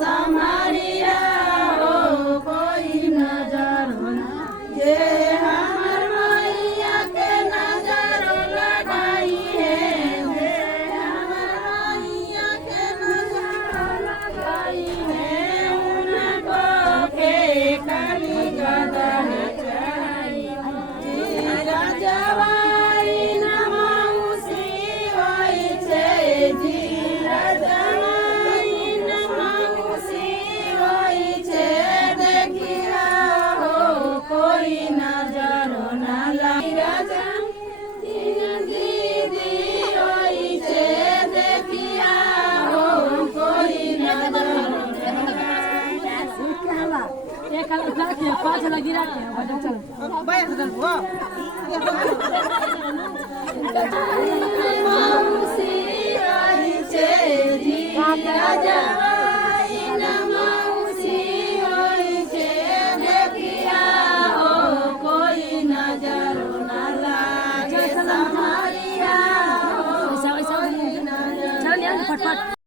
समारिया हो कोई नजर ना जे हमर मैया के नजर लगाई है जे हमर मैया के नजर लगाई है उनको के काली गदर चढ़ाई राजवाई नमौसी होई छे जी पाँच लगी रखे